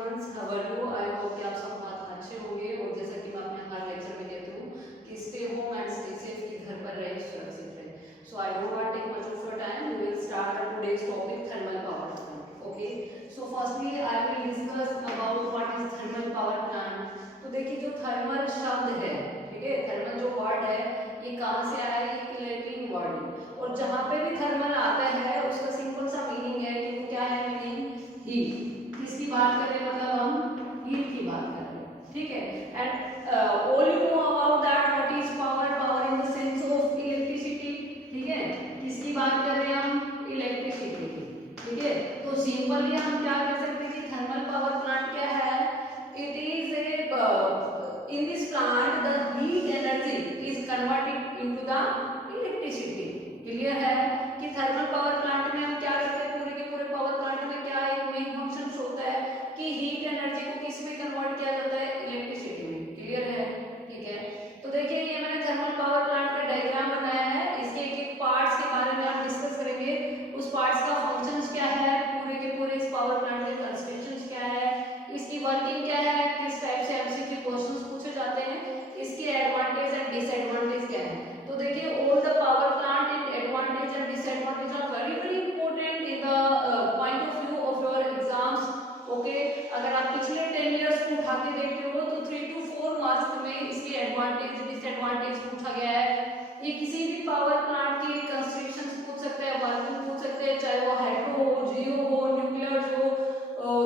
Everyone, how are you? I hope कि आप सब बहुत अच्छे होंगे। और जैसा कि मैं अपने हर लेक्चर में कहती हूँ कि stay home and stay safe, कि घर पर रहे, सुरक्षित रहे। So I don't want take much of your time, we will start our today's topic thermal power plant. Okay, so firstly I will discuss about what is thermal power plant. तो देखिए, जो thermal शब्द है, ठीक है, thermal जो word है, ये कहाँ से आया है? एक लैटिन वर्ड है। और जहाँ पे भी थर्मल आता है उसका सिंपल सा मीनिंग है कि वो क्या है? Meaning heat. किसकी बात कर रहे हैं? मतलब हम हीट की बात कर रहे हैं, ठीक है। And all you know about that what is power? Power in the sense of electricity, ठीक है। किसकी बात कर रहे हैं हम? इलेक्ट्रिसिटी की, ठीक है। तो सिंपली हम क्या कह सकते हैं कि थर्मल पावर प्लांट क्या है? It is a in this plant the heat energy is converted into the electricity. Clear है कि थर्मल पावर प्लांट में हम क्या करते हैं? पूरे के पूरे पावर प्लांट में क्या एक मेन फंक्शन होता है कि हीट एनर्जी को किस में कन्वर्ट किया जाता है? इलेक्ट्रिसिटी में। क्लियर है? ठीक है। तो देखिए, ये मैंने थर्मल पावर प्लांट का डायग्राम बनाया है। इसके एक एक पार्ट्स के बारे में आप डिस्कस करेंगे। उस पार्ट्स का फंक्शंस क्या है, पूरे के पूरे इस पावर प्लांट के कंस्ट्रक्शंस क्या है, इसकी वर्किंग क्या है, किस टाइप से एमसीक्यू क्वेश्चंस पूछे जाते हैं, इसकी एडवांटेज एंड डिसएडवांटेज क्या है। तो देखिए, all the power plant in advantage and disadvantage are very very important in the point of view of your exams. Okay, अगर आप पिछले 10 इयर्स को उठा के देखते हो तो 3 to 4 मार्क्स में इसके एडवांटेज डिसएडवांटेज पूछा गया है। ये किसी भी पावर प्लांट की कंस्ट्रक्शंस पूछ सकते हैं, वर्किंग पूछ सकते हैं, चाहे वो हाइड्रो हो, जियो हो, न्यूक्लियर हो,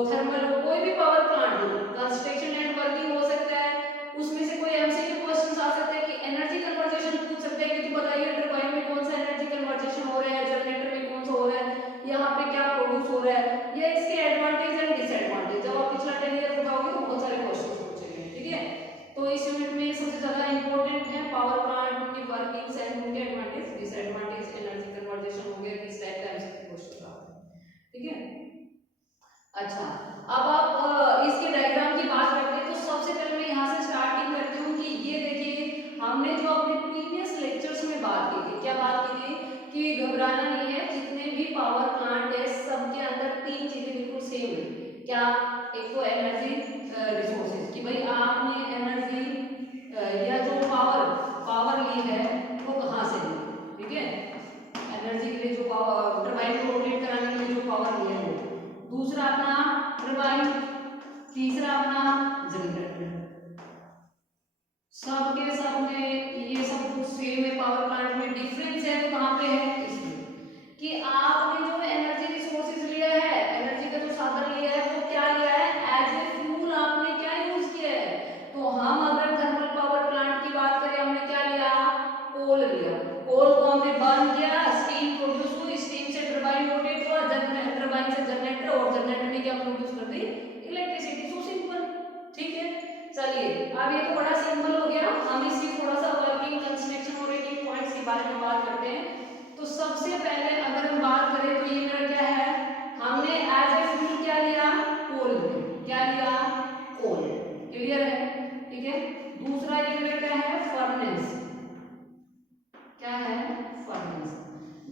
थर्मल हो, कोई भी पावर प्लांट हो, कंस्ट्रक्शन एंड वर्किंग हो सकता है। उसमें से कोई एमसीक्यू क्वेश्चंस आ सकते हैं कि एनर्जी कन्वर्जेशन पूछ सकते हैं कि तो बताइए टरबाइन में कौन सा एनर्जी कन्वर्जेशन हो रहा है, जनरेटर में कौन सा हो रहा है, यहाँ पे क्या प्रोड्यूस हो रहा है, ये इसके एडवांटेज एंड डिसएडवांटेज। जब आप पिछला 10 ईयर उठाओगे तो बहुत सारे क्वेश्चंस पूछेंगे, ठीक है। तो इस यूनिट में सबसे ज्यादा इंपॉर्टेंट है पावर प्लांट, उनकी वर्किंग्स एंड उनके एडवांटेज डिसएडवांटेज, एनर्जी कन्वर्जेशन हो गया, किस टाइप का एमसीक्यू क्वेश्चन आता है, ठीक है। अच्छा, अब आप इसके डायग्राम की बात करते हैं तो सबसे पहले मैं यहाँ से स्टार्टिंग करती हूँ कि ये देखिए, हमने जो अपने प्रीवियस लेक्चर्स में बात की थी, क्या बात की थी कि घबराना नहीं है, जितने भी पावर प्लांट है सबके अंदर तीन चीजें बिल्कुल सेम है। क्या? एक तो एनर्जी रिसोर्सेज, कि भाई आपने एनर्जी या जो पावर पावर ली है वो कहाँ से ली, ठीक है। एनर्जी के लिए जो पावर, टरबाइन को रोटेट कराने के लिए जो पावर ली है वो। दूसरा अपना टरबाइन, तीसरा अपना जनरेटर। सब के सब में ये सब कुछ सेम है पावर प्लांट में। डिफरेंस है तो कहाँ पे है? इसमें कि आपने जो एनर्जी रिसोर्सेज लिया है, एनर्जी का जो साधन लिया है वो क्या लिया है? एज ए फ्यूल आपने क्या यूज किया है? तो हम अगर थर्मल पावर प्लांट की बात करें, हमने क्या लिया? कोल लिया। कोल को हमने बर्न किया, स्टीम प्रोड्यूस हुई, स्टीम से टरबाइन रोटेट हुआ, टरबाइन से जनरेटर, और जनरेटर ने क्या प्रोड्यूस कर दी? इलेक्ट्रिसिटी। सो सिंपल, ठीक है। चलिए, अब ये तो बड़ा सिंपल हो गया। हम इसी थोड़ा सा वर्किंग कंस्ट्रक्शन और एक पॉइंट्स के बारे में बात करते हैं। तो सबसे पहले अगर हम बात करें तो ये मेरा क्या है? हमने एज ए फ्यूल क्या लिया? कोल। क्या लिया? कोल। क्लियर है? ठीक है। दूसरा ये मेरा क्या है? फर्नेस। क्या है? फर्नेस।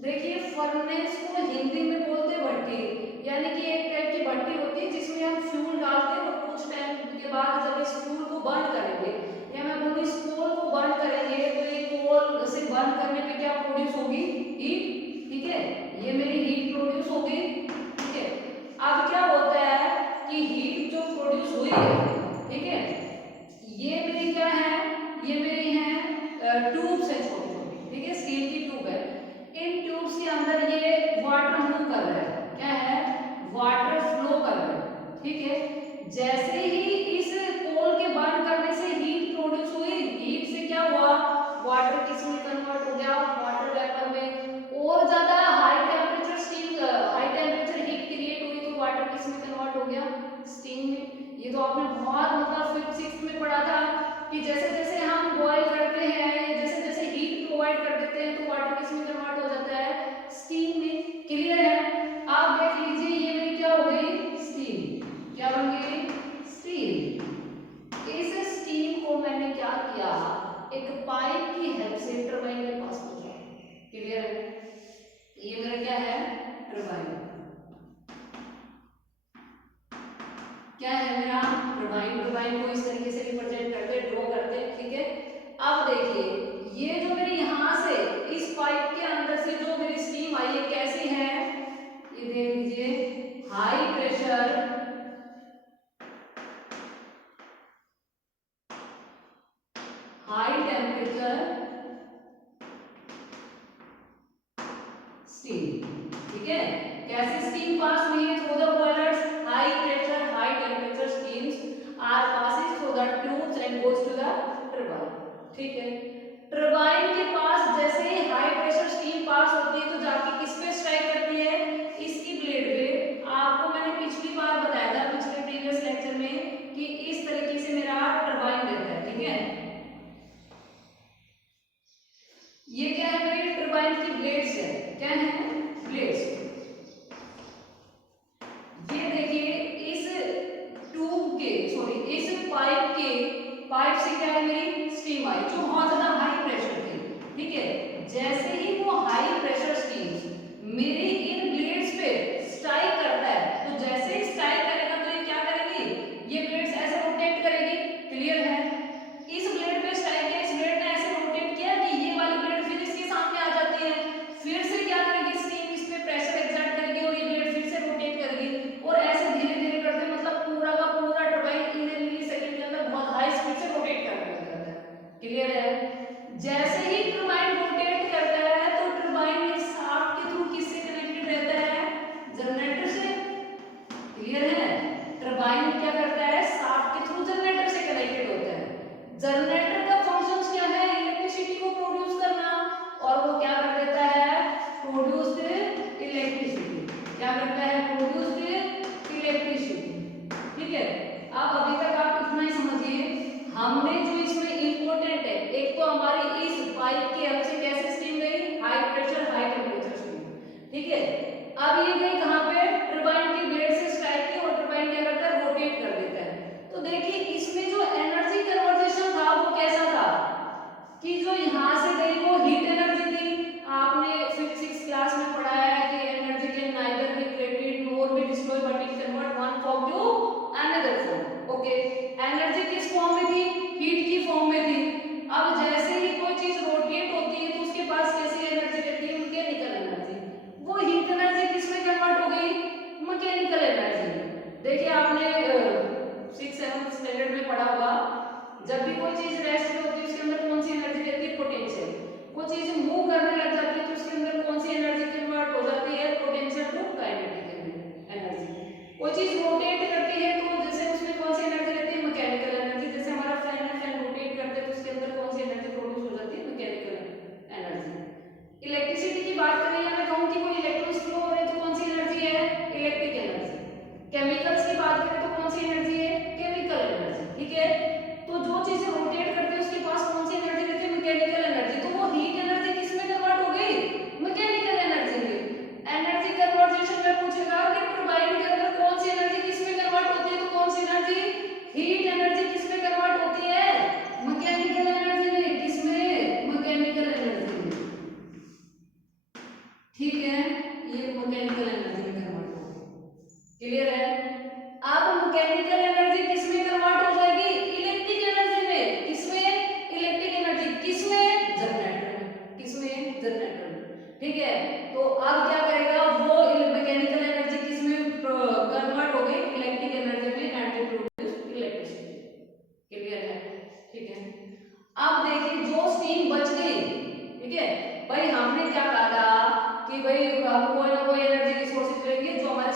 देखिए, फर्नेस को हिंदी में बोलते हैं भट्टी, यानी कि एक टाइप की भट्टी होती है जिसमें हम फ्यूल डालते हैं और कुछ टाइम के बाद जब इस फ्यूल को बर्न करेंगे, या मैं बोलूँ इस कोल को बर्न करेंगे, तो ये कोल से बर्न करने पे क्या प्रोड्यूस होगी? हीट, ठीक है। ये मेरी हीट प्रोड्यूस होगी, ठीक है। अब क्या होता है कि हीट जो प्रोड्यूस हुई है, ठीक है, ये मेरी क्या है? ये मेरी है ट्यूब्स है, छोटी छोटी, ठीक है, स्टील की ट्यूब है। इन ट्यूब्स के अंदर ये वाटर मूव कर रहा है। क्या है? वाटर फ्लो कर रहा है, ठीक है। जैसे ही इस कोल के बर्न करने से हीट प्रोड्यूस हुई, हीट से क्या हुआ? वाटर किस में कन्वर्ट हो गया? वाटर वेपर में। और ज्यादा high temperature steam, high temperature heat create हुई तो वाटर किस में कन्वर्ट हो गया? स्टीम में। ये तो आपने बहुत मतलब 5th 6th में पढ़ा था कि जैसे जैसे हम बॉईल करते हैं, जैसे जैसे हीट प्रोवाइड कर देते हैं तो वाटर किस में कन्वर्ट हो जाता है? स्टीम में। क्लियर है? आप देख लीजिए, ये मेरी क्या हो गई? स्टीम। क्या बन गई? स्टीम। इस स्टीम को मैंने क्या किया? एक पाइप की हेल्प से टरबाइन में पास कर दिया। क्लियर है? ये मेरा क्या है? टरबाइन। क्या है मेरा टरबाइन। टरबाइन को इस तरीके से रिप्रेजेंट करते ड्रॉ करते हैं, ठीक है। अब देखिए ये जो मेरी यहां से इस पाइप के अंदर से जो मेरी स्टीम आई है कैसी है, ये देख लीजिए, high pressure high temperature steam, ठीक है। कैसी स्टीम पास हुई है through the boilers, high pressure high temperature steams are passing through the tubes and goes to the turbine, ठीक है। टरबाइन के पास जैसे ही हाई प्रेशर स्टीम पास होती है तो जाके किस पे स्ट्राइक करती है, इसकी ब्लेड पे। आपको मैंने पिछली बार बताया था पिछले प्रीवियस लेक्चर में कि इस तरीके से मेरा टरबाइन रहता है, ठीक है। ये क्या है मेरी टरबाइन की ब्लेड्स है, क्या है ब्लेड्स। ये देखिए इस ट्यूब के सॉरी इस पाइप से क्या है मेरी स्टीम आई जो बहुत ज्यादा हाई प्रेशर थी, ठीक है। जैसे ही वो हाई प्रेशर स्टीम मेरी इन ब्लेड्स पे स्ट्राइक करता है, तो जैसे ही स्ट्राइक करेगा तो ये क्या करेगी, ये ब्लेड्स ऐसे रोटेट करेगी, क्लियर है। इस ब्लेड पे स्ट्राइक किया, इस ब्लेड ने ऐसे रोटेट किया कि ये वाली ब्लेड फिर इसके सामने आ जाती है, फिर से क्या करेगी स्टीम इस पे प्रेशर एक्सर्ट करेगी और ये ब्लेड फिर से रोटेट करेगी, और ऐसे धीरे धीरे करते मतलब पूरा का पूरा टरबाइन इन मिली सेकंड के अंदर बहुत हाई स्पीड से रोटेट करने लग जाता है, क्लियर है। जैसे ही टरबाइन रोटेट करता है तो टरबाइन एक शाफ्ट के थ्रू किससे कनेक्टेड रहता है, जनरेटर से, क्लियर है। टरबाइन क्या करता है शाफ्ट के थ्रू जनरेटर से कनेक्टेड होता है। जनरेटर का फंक्शन क्या है, इलेक्ट्रिसिटी को प्रोड्यूस करना, और वो क्या कर देता है प्रोड्यूस्ड इलेक्ट्रिसिटी, क्या करता है प्रोड्यूस्ड इलेक्ट्रिसिटी, ठीक है। अब अभी तक आप इतना ही समझिए, हमने जो इसमें इंपॉर्टेंट है, एक तो हमारी इस पाइप के हेल्प से कैसे स्टीम गई, high pressure high temperature steam, ठीक है। अब ये गई कहां पे, टरबाइन की ब्लेड से स्ट्राइक की और टरबाइन क्या करता है रोटेट कर देता है। तो देखिए इसमें जो एनर्जी कन्वर्जेशन था वो कैसा था कि जो यहां से गई वो हीट एनर्जी थी। आपने फिजिक्स क्लास में पढ़ा है कि energy can neither be created nor be destroyed but it convert one form to another form, okay. Energy किस फॉर्म में थी, हीट की फॉर्म में थी। अब जैसे ही कोई चीज रोटेट होती है तो उसके पास कैसी एनर्जी रहती है, मैकेनिकल एनर्जी। वो हीट एनर्जी किस में कन्वर्ट हो गई, मैकेनिकल एनर्जी। देखिए आपने 6-7 स्टैंडर्ड में पढ़ा होगा, जब भी कोई चीज रेस्ट में होती है उसके अंदर कौन सी एनर्जी रहती है, पोटेंशियल। वो चीज मूव करने लग जाती है तो उसके अंदर कौन सी एनर्जी कन्वर्ट हो जाती है, पोटेंशियल टू काइनेटिक एनर्जी। कोई चीज रोटेट करती है तो जैसे उसमें कौन सी एनर्जी रहती है, मैकेनिकल एनर्जी। जैसे हमारा फैन है, फैन रोटेट करते हैं तो उसके अंदर कौन सी एनर्जी प्रोड्यूस हो जाती है, मैकेनिकल एनर्जी। इलेक्ट्रिसिटी की बात करें या मैं कहूं कि कोई इलेक्ट्रॉन्स फ्लो हो रहे हैं तो कौन सी एनर्जी है, इलेक्ट्रिक एनर्जी। केमिकल्स की बात करें तो कौन सी एनर्जी है, केमिकल एनर्जी, ठीक है। तो जो चीजें रोटेट करती है उसके पास कौन सी एनर्जी रहती है, मैकेनिकल एनर्जी। तो वो हीट एनर्जी किस में कन्वर्ट हो गई, मैकेनिकल एनर्जी में। एनर्जी कन्वर्जेशन में पूछेगा कि टरबाइन के अंदर कौन सी एनर्जी किस में कन्वर्ट होती है, तो कौन सी एनर्जी, हीट एनर्जी किस में कन्वर्ट होती है, मैकेनिकल एनर्जी में। किस में, मैकेनिकल एनर्जी में, ठीक है। ये मैकेनिकल एनर्जी में कन्वर्ट हो गई, क्लियर है। अब मैकेनिकल एनर्जी किस में कन्वर्ट हो जाएगी, इलेक्ट्रिक एनर्जी में। किसमें, इलेक्ट्रिक एनर्जी किसमें, जनरेटर में। किसमें, जनरेटर में, ठीक है। तो अब क्या करेगा वो मैकेनिकल एनर्जी किसमें कन्वर्ट हो गई, इलेक्ट्रिक एनर्जी में, एंड प्रोड्यूस इलेक्ट्रिसिटी, क्लियर है, ठीक है। अब देखिए जो स्टीम बच गई, ठीक है भाई, हमने क्या कहा था कि भाई हम कोई ना कोई एनर्जी रिसोर्सेज लेंगे जो हमारे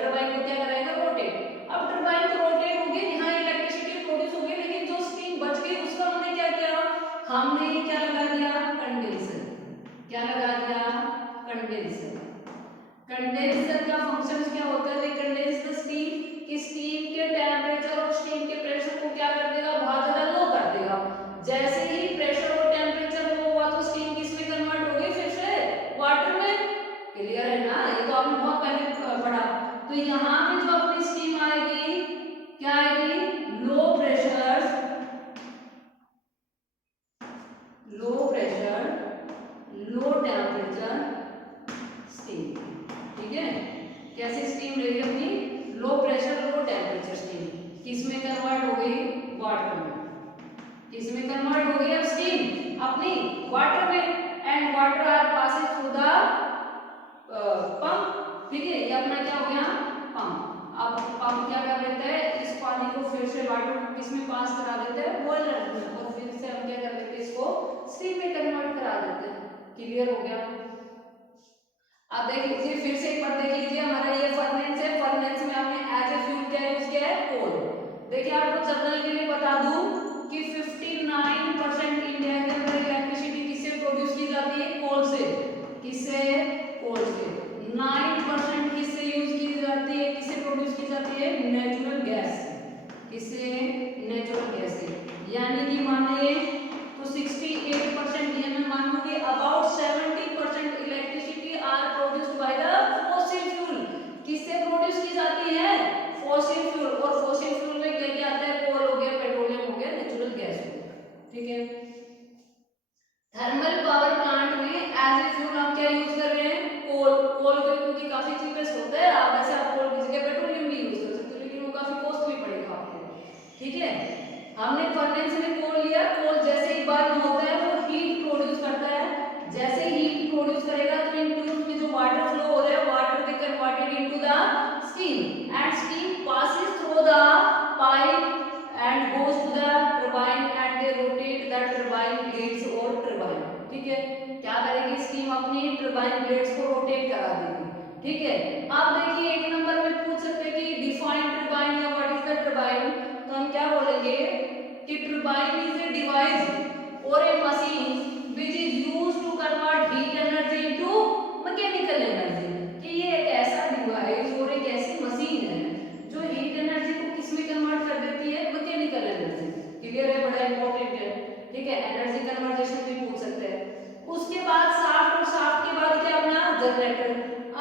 टरबाइन को क्या कराएगा, रोटेट। अब टरबाइन तो रोटेट हो गई, यहाँ इलेक्ट्रिसिटी प्रोड्यूस हो गई, लेकिन जो स्टीम बच गई उसका हमने क्या किया, हमने क्या लगा दिया, कंडेंसर। क्या लगा दिया, कंडेंसर। कंडेंसर का फंक्शन क्या होता है, कंडेंस द स्टीम, कि स्टीम के टेम्परेचर और स्टीम के प्रेशर को क्या कर देगा, बहुत ज्यादा लो कर देगा। जैसे ही प्रेशर और टेम्परेचर लो हुआ तो स्टीम किस में कन्वर्ट हो गई, फिर से वाटर में, क्लियर है ना। ये तो आपने बहुत पहले पढ़ा। तो यहाँ पे जो अपनी स्टीम आएगी क्या आएगी, low pressure low temperature steam, ठीक है। कैसी स्टीम रहेगी अपनी, low pressure low temperature steam किसमें कन्वर्ट हो गई, वाटर में। किसमें कन्वर्ट हो गई अब स्टीम, अपनी वाटर में। And water are passes through the pump, ठीक है, ये अपना क्या हो गया, पंप। अब पंप क्या कर लेता है, इस पानी को फिर से वाटर किसमें पास करा देते हैं, बॉयलर में, और फिर से हम क्या कर लेते हैं, इसको स्टीम में कन्वर्ट करा देते हैं। क्लियर हो गया। अब देख लीजिए, फिर से एक बार देख लीजिए, हमारा ये फर्नेस है, फर्नेस में हमने एज ए फ्यूल क्या यूज किया है, कोल। देखिए आपको जनरल के लिए बता दूं कि 59% इंडिया के अंदर इलेक्ट्रिसिटी किससे प्रोड्यूस की जाती है, कोल से। किससे, कोल से। 9% किससे यूज की जाती है, किससे प्रोड्यूस की जाती है, नेचुरल गैस। किससे, नेचुरल गैस से। यानी कि मानिए तो 68%, ये मैं मानूंगी about 70% electricity are produced by the fossil fuel. किससे प्रोड्यूस की जाती है, फॉसिल फ्यूल। और फॉसिल फ्यूल में क्या क्या आता है, कोल हो गया, पेट्रोलियम हो गया, नेचुरल गैस हो गया, ठीक है। थर्मल पावर प्लांट में एज ए फ्यूल हम क्या यूज कर रहे हैं, कोल। कोल क्योंकि काफी चीपेस्ट होता है, आप वैसे आप कोल की जगह पेट्रोलियम भी यूज कर सकते हो, लेकिन वो काफी कॉस्टली पड़ेगा आपको, ठीक है। हमने फर्नेस में कोल लिया, कोल जैसे ही बर्न होता है वो हीट प्रोड्यूस करता है। जैसे ही हीट प्रोड्यूस करेगा तो इन ट्यूब में जो वाटर फ्लो हो रहा है, water will converted into the steam and steam passes through the pipe and goes to the turbine and they rotate the turbine blades or turbine, ठीक है। क्या करेगी स्टीम, अपनी टरबाइन ब्लेड्स को रोटेट करा देगी, ठीक है। अब देखिए एक नंबर में पूछ सकते हैं कि डिफाइन टरबाइन या व्हाट इज द टरबाइन, तो हम क्या बोलेंगे कि turbine is a device or a machine which is used to convert heat energy into mechanical energy, कि ये एक ऐसा डिवाइस और एक ऐसी मशीन है जो हीट एनर्जी को किसमें कन्वर्ट कर देती है, मैकेनिकल एनर्जी। क्लियर है, बड़ा इंपॉर्टेंट है, ठीक है। एनर्जी कन्वर्जेशन भी पूछ सकते हैं। उसके बाद शाफ्ट, और शाफ्ट के बाद क्या अपना जनरेटर।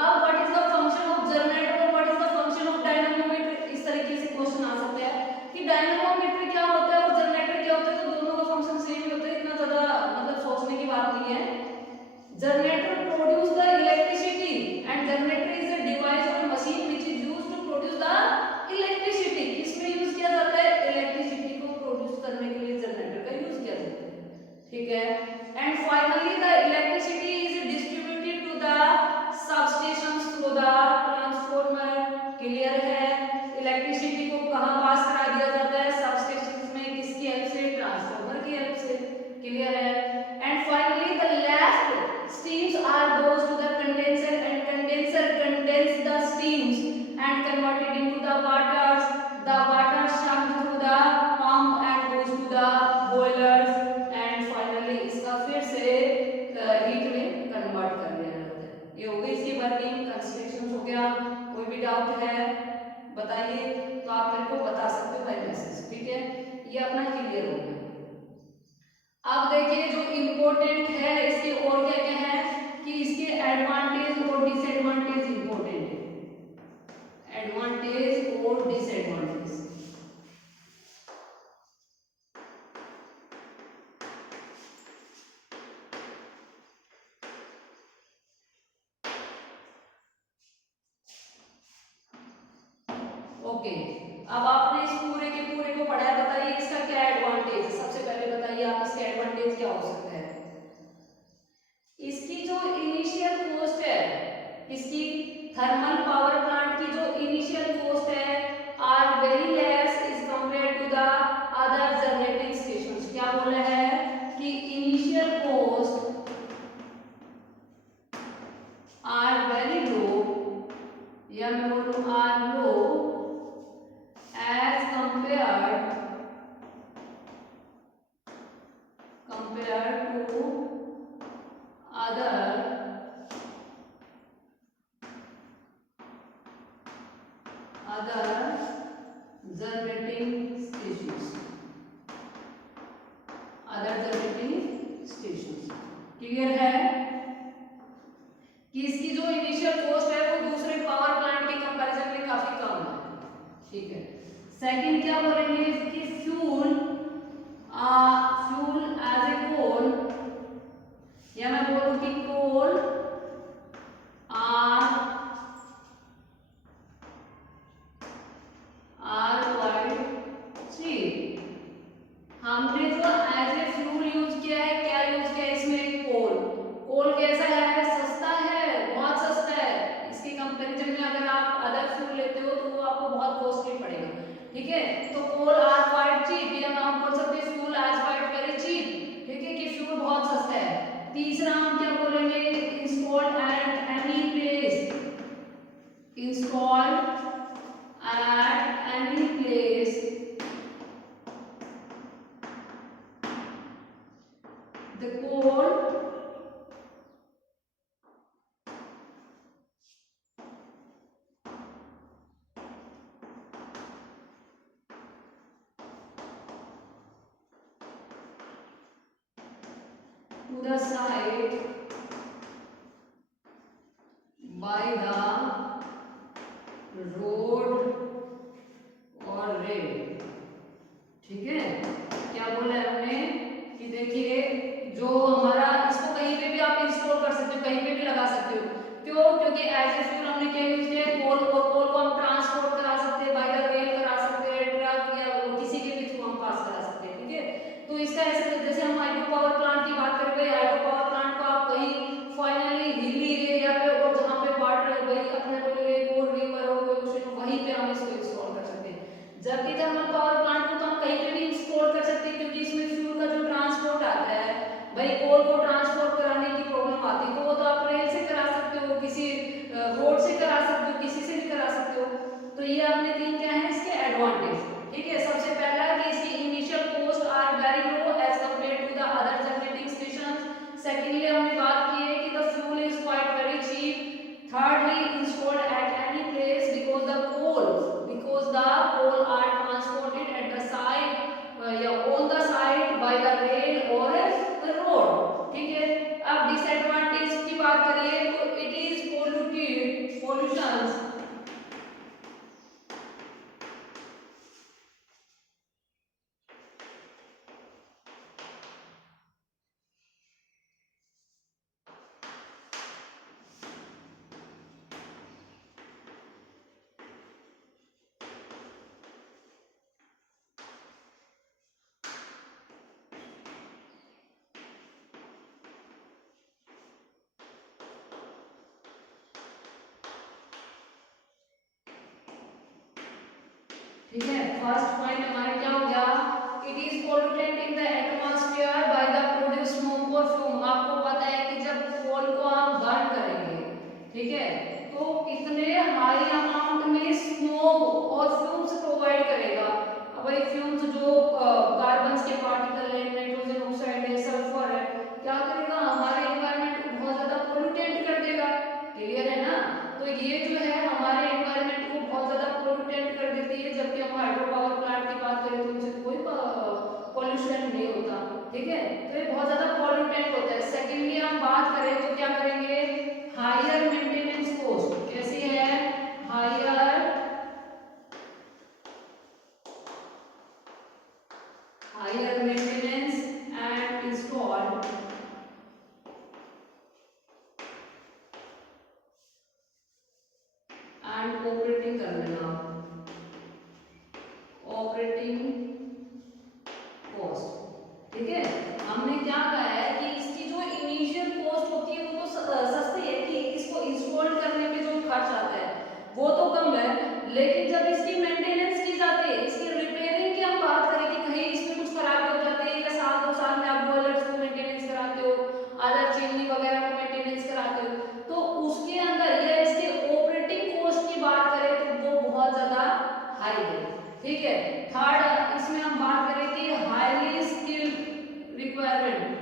अब what is the function of generator or what is the function of dynamometer, इस तरीके से क्वेश्चन आ सकते हैं कि डायनामोमीटर क्या होता है और जनरेटर क्या होता है, तो दोनों का फंक्शन सेम ही होता है, इतना ज्यादा मतलब सोचने की बात नहीं है। Generator produce the electricity and generator is a device or machine which is used to produce the electricity. किसमें यूज किया जाता है, इलेक्ट्रिसिटी को प्रोड्यूस करने के लिए जनरेटर का यूज किया जाता है, ठीक है। And finally the electricity is distributed to the substations through the transformer. Clear है, इलेक्ट्रिसिटी को कहां पास करा दिया जाता है, सबस्टेशंस में, किसकी हेल्प से, ट्रांसफार्मर की हेल्प से। क्लियर है। And finally the left steams are goes to the condenser and condenser condense the steams and converted into the waters. The water shucked through the pump and goes to the boilers and finally इसका फिर से heat में convert कर दिया जाता है। ये हो गई इसकी वर्किंग, कंस्ट्रक्शन हो गया। कोई भी डाउट है बताइए, तो आप मेरे को बता सकते हो बाय मैसेज, ठीक है। ये अपना क्लियर हो गया। अब देखिए जो इम्पोर्टेंट है इसके और क्या क्या है कि इसके एडवांटेज और डिसएडवांटेज इम्पोर्टेंट है। एडवांटेज और डिसएडवांटेज, ओके। अब आपने इस पूरे के पूरे को पढ़ा है, बताइए इसका क्या एडवांटेज है। सबसे पहले बताइए आप इसका एडवांटेज क्या हो सकता है। इसकी जो इनिशियल कॉस्ट है, इसकी थर्मल पावर प्लांट की जो इनिशियल कॉस्ट है are very less is compare to the other generating stations. क्या बोला है कि initial cost are very low, या मैं बोलूं are low as compared to other generating stations, clear है कि इसकी जो इनिशियल कॉस्ट है वो दूसरे पावर प्लांट के कंपैरिजन में काफी कम है, ठीक है। सेकंड क्या बोलेंगे इसकी फ्यूल एज ए कोल, या मैं बोलूं कि कोल आर कॉस्टली पड़ेगा, ठीक है। तो कोल आर क्वाइट चीप, या हम बोल सकते हैं fuel as quite very cheap, ठीक है, कि फ्यूल बहुत सस्ता है। तीसरा हम क्या बोलेंगे, installed at any place, installed at any place the coal to the site by the road और रेल, ठीक है। क्या बोला है हमने कि देखिए जो हमारा, इसको कहीं पे भी आप इंस्टॉल कर सकते हो, कहीं पे भी लगा सकते हो। क्यों? क्योंकि एज ए फ्यूल हमने क्या यूज किया है, कोल, और कोल को हम ट्रांसपोर्ट करा सकते हैं, बाय द रेल करा सकते हैं, ट्रक या किसी के भी थ्रू हम पास करा सकते हैं, ठीक है। तो इसका ऐसे, जैसे हम हाइड्रो पावर प्लांट की बात करें, भाई हाइड्रो पावर प्लांट को आप कहीं फाइनली हिली एरिया पे, और जहाँ पे वाटर भाई अपने कोई लेक और रिवर और कोई ओशन, वहीं पे हम इसको इंस्टॉल कर सकते हैं। जबकि थर्मल पावर प्लांट को तो हम कहीं पे भी इंस्टॉल कर सकते हैं, क्योंकि इसमें फ्यूल का जो ट्रांसपोर्ट आता है, भाई कोल को ट्रांसपोर्ट कराने की प्रॉब्लम आती है, तो वो तो आप रेल से करा सकते हो, किसी रोड से करा सकते हो, किसी से भी करा सकते हो। तो ये आपने तीन क्या है इसके एडवांटेज, ठीक है। सबसे पहला कि इसकी initial cost are very low as compared to the other generating stations. Secondly हमने बात की है कि the fuel is quite very cheap. Thirdly, installed at any place because the coal are transported at the site या on the site by the rail or the road, ठीक है। अब disadvantage की बात करिए तो it is pollutions, ठीक है। फर्स्ट पॉइंट हमारा क्या हो गया, it is pollutant in the atmosphere by the produce smoke और फ्यूम। आपको पता है कि जब कोल को हम बर्न करेंगे, ठीक है, तो कितने हाई अमाउंट में स्मोक और फ्यूम्स प्रोवाइड करेगा। अब भाई फ्यूम्स जो कार्बन के पार्टिकल है, नाइट्रोजन ऑक्साइड है, सल्फर है, क्या करेगा, हमारे एनवायरनमेंट को बहुत ज्यादा पोल्यूटेंट कर देगा, क्लियर है ना। तो ये जो है हमारे एनवायरनमेंट को बहुत ज्यादा पोल्यूटेंट कर देती है, जबकि हम हाइड्रो पावर प्लांट की बात करें तो उनसे कोई पोल्यूशन नहीं होता, ठीक है। तो ये बहुत ज्यादा पोल्यूटेंट होता है। सेकेंडली हम बात करें तो क्या करेंगे, हायर मेंटेनेंस कॉस्ट, कैसी है, higher maintenance and install and operating कर लेना, ऑपरेटिंग कॉस्ट, ठीक है। हमने क्या कहा है कि इसकी जो इनिशियल कॉस्ट होती है वो तो सस्ती है, कि इसको इंस्टॉल करने पे जो खर्च आता है वो तो कम है, लेकिन जब इसकी मेंटेनेंस की जाती है, इसकी रिपेयरिंग की हम बात करें कि कहीं इसमें कुछ खराबी हो जाती है, या साल 2 साल में आप बॉयलर्स को मेंटेनेंस कराते हो, अदर चिमनी वगैरह को मेंटेनेंस कराते हो, तो उसके अंदर या इसके ऑपरेटिंग कॉस्ट की बात करें तो वो बहुत ज्यादा हाई है, ठीक है। थर्ड इसमें हम बात करें कि हाईली स्किल्ड रिक्वायरमेंट,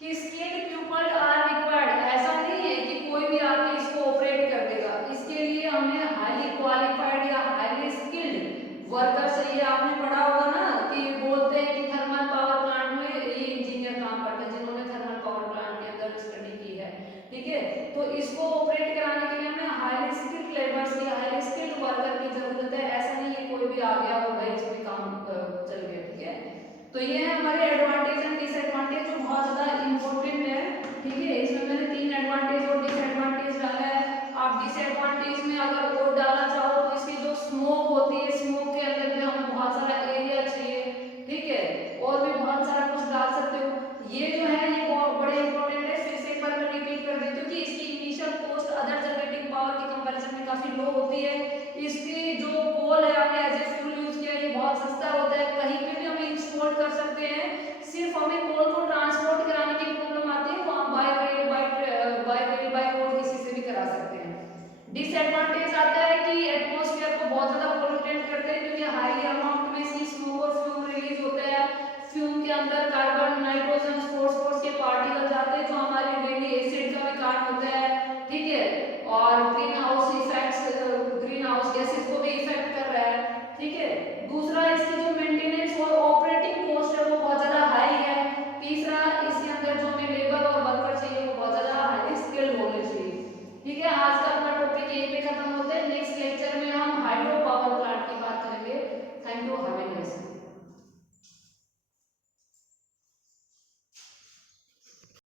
कि स्किल्ड पीपल आर रिक्वायर्ड। ऐसा नहीं है कि कोई भी आके इसको ऑपरेट कर देगा, इसके लिए हमें हाईली क्वालिफाइड या हाईली स्किल्ड वर्कर चाहिए। आपने पढ़ा होगा ना कि बोलते हैं कि थर्मल पावर प्लांट में ये इंजीनियर काम करते हैं जिन्होंने थर्मल पावर प्लांट के अंदर स्टडी की है, ठीक है। तो इसको ऑपरेट कराने के लिए हमें हाईली स्किल्ड लेबर्स की, हाईली स्किल्ड वर्कर की जरूरत है। ऐसा नहीं है कोई भी आ गया और भाई इसमें काम चल गया, ठीक है। तो ये है हमारे एडवांटेज एंड डिसएडवांटेज जो बहुत ज्यादा इंपॉर्टेंट है, ठीक है। इसमें मैंने 3 एडवांटेज और डिसएडवांटेज डाला है। आप टेम्परेचर में काफी लो होती है। इसकी जो कोल है हमने एज ए फ्यूल यूज किया, ये बहुत सस्ता होता है, कहीं पे भी हम इंस्टॉल कर सकते हैं। सिर्फ हमें कोल को ट्रांसपोर्ट कराने की प्रॉब्लम आती है, तो हम बाय रेल बाय रोड किसी से भी करा सकते हैं। डिसएडवांटेज आता है कि एटमॉस्फेयर को बहुत ज्यादा पोल्यूटेट करते हैं, क्योंकि हाई अमाउंट में सी स्मोक और फ्यूम रिलीज होता है। फ्यूम के अंदर कार्बन, नाइट्रोजन, फॉस्फोरस के पार्टिकल जाते हैं, जो हमारे डेली एसिड का भी कारण होता है, ठीक है। और green house effects, green house gases को भी इफेक्ट कर रहा है, ठीक है। दूसरा, इसकी जो मेंटेनेंस और ऑपरेटिंग कॉस्ट है वो बहुत ज्यादा हाई है। तीसरा, इसके अंदर जो हमें लेबर और वर्कर चाहिए वो बहुत ज्यादा हाई स्किल्ड होने चाहिए, ठीक है। आज का अपना टॉपिक यहीं पे खत्म होता है। नेक्स्ट लेक्चर में हम हाइड्रो पावर